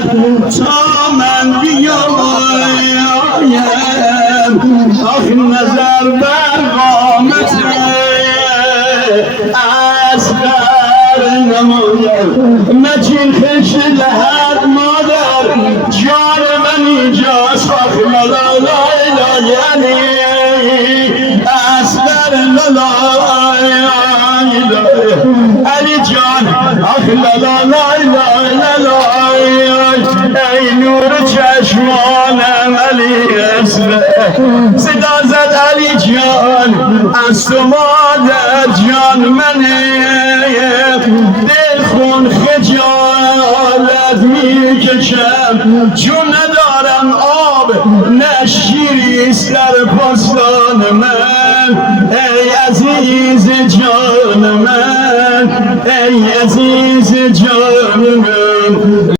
تا من بیایم آخ نظر بر قامت اصغر نمایم مجین خش لحد مادر جان من اینجاست آخ لا لا لا لا یعنی اصغر لا لا علی جان آخ لا لا لا لا لا ای نور چشمانم علی اصغر صدا زد علی جان از تو مادر جان منه دل خون خجالت میکشم چون ندارم آب نه شیریست در پستان من ای عزیز جان من ای عزیز جان من